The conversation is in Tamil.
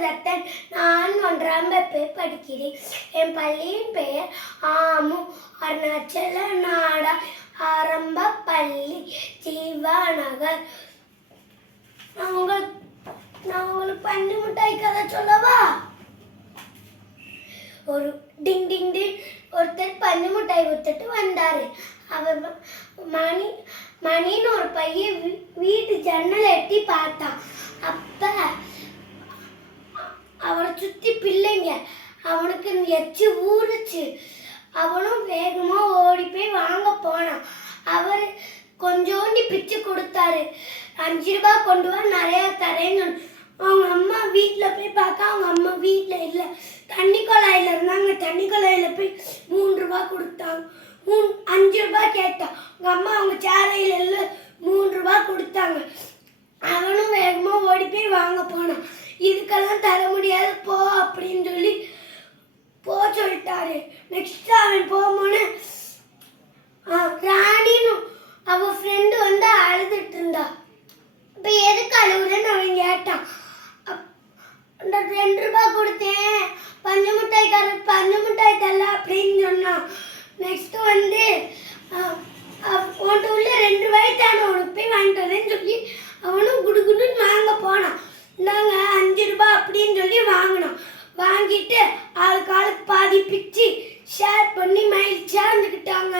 தத்தன் நான் ஒன்றாம் வகுப்பு படிக்கிறேன். என் பள்ளியின் பெயர் ஆமு அருணாச்சல நாடா ஆரம்ப பள்ளி ஜீவா நகர் நான் உங்களுக்கு நான் உங்களுக்கு பஞ்சு மிட்டாய் கதை சொல்லவா? ஒரு டிங் டிங் டிங். ஒருத்தர் பன்னி மிட்டாய் வித்துட்டு வந்தாரு. அவர் மணி மணின்னு ஒரு பையன் வீ- வீட்டு ஜன்னலை எட்டி பார்த்தான். அப்ப சுற்றி பிள்ளைங்க. அவனுக்கு எச்சு ஊறுச்சு. அவனும் வேகமாக ஓடி போய் வாங்க போனான். அவர் கொஞ்சோண்டி பிச்சு கொடுத்தாரு. அஞ்சு ரூபாய் கொண்டு வா நிறையா தரேன்னு. அவங்க அம்மா வீட்டில் போய் பார்க்க அவங்க அம்மா வீட்டில் இல்லை. தண்ணி குழாயில் இருந்தாங்க. தண்ணி குழாயில் போய் மூணு ரூபாய் கொடுத்தாங்க மூணு அஞ்சு ரூபாய் கேட்டான் அவங்க அம்மா அவங்க சேரையில் இல்லை மூணு ரூபா கொடுத்தாங்க. அவனும் வேகமாக ஓடி போய் வாங்க போனான். இதுக்கெல்லாம் தர முடியாது போ அப்படின்னு சொல்லி போ சொல்லிட்டாரு. நெக்ஸ்ட் அவன் போகும்போது ராணின்னு அவ ஃப்ரெண்டு வந்து அழுதுட்டு இருந்தா. இப்போ எதுக்கு அழுகுறேன்னு அவன் கேட்டான். அப்- ரெண்டு ரூபாய் கொடுத்தேன். பஞ்சு மிட்டாய் தர பஞ்சு மிட்டாய் தரல அப்படின்னு சொன்னான். நெக்ஸ்ட் வந்து உன்ட்டு உள்ள ரெண்டு ரூபாய் தானே உனக்கு போய் வாங்கிட்டு வரேன்னு சொல்லி அவனும் குடுகுடுன்னு வாங்க போனான். இந்தாங்க அப்படின்னு சொல்லி வாங்கினோம் வாங்கிட்டு ஆளுக்கு ஆளுக்கு பாதி பிச்சு ஷேர் பண்ணி மகிழ்ச்சியாக இருந்துக்கிட்டாங்க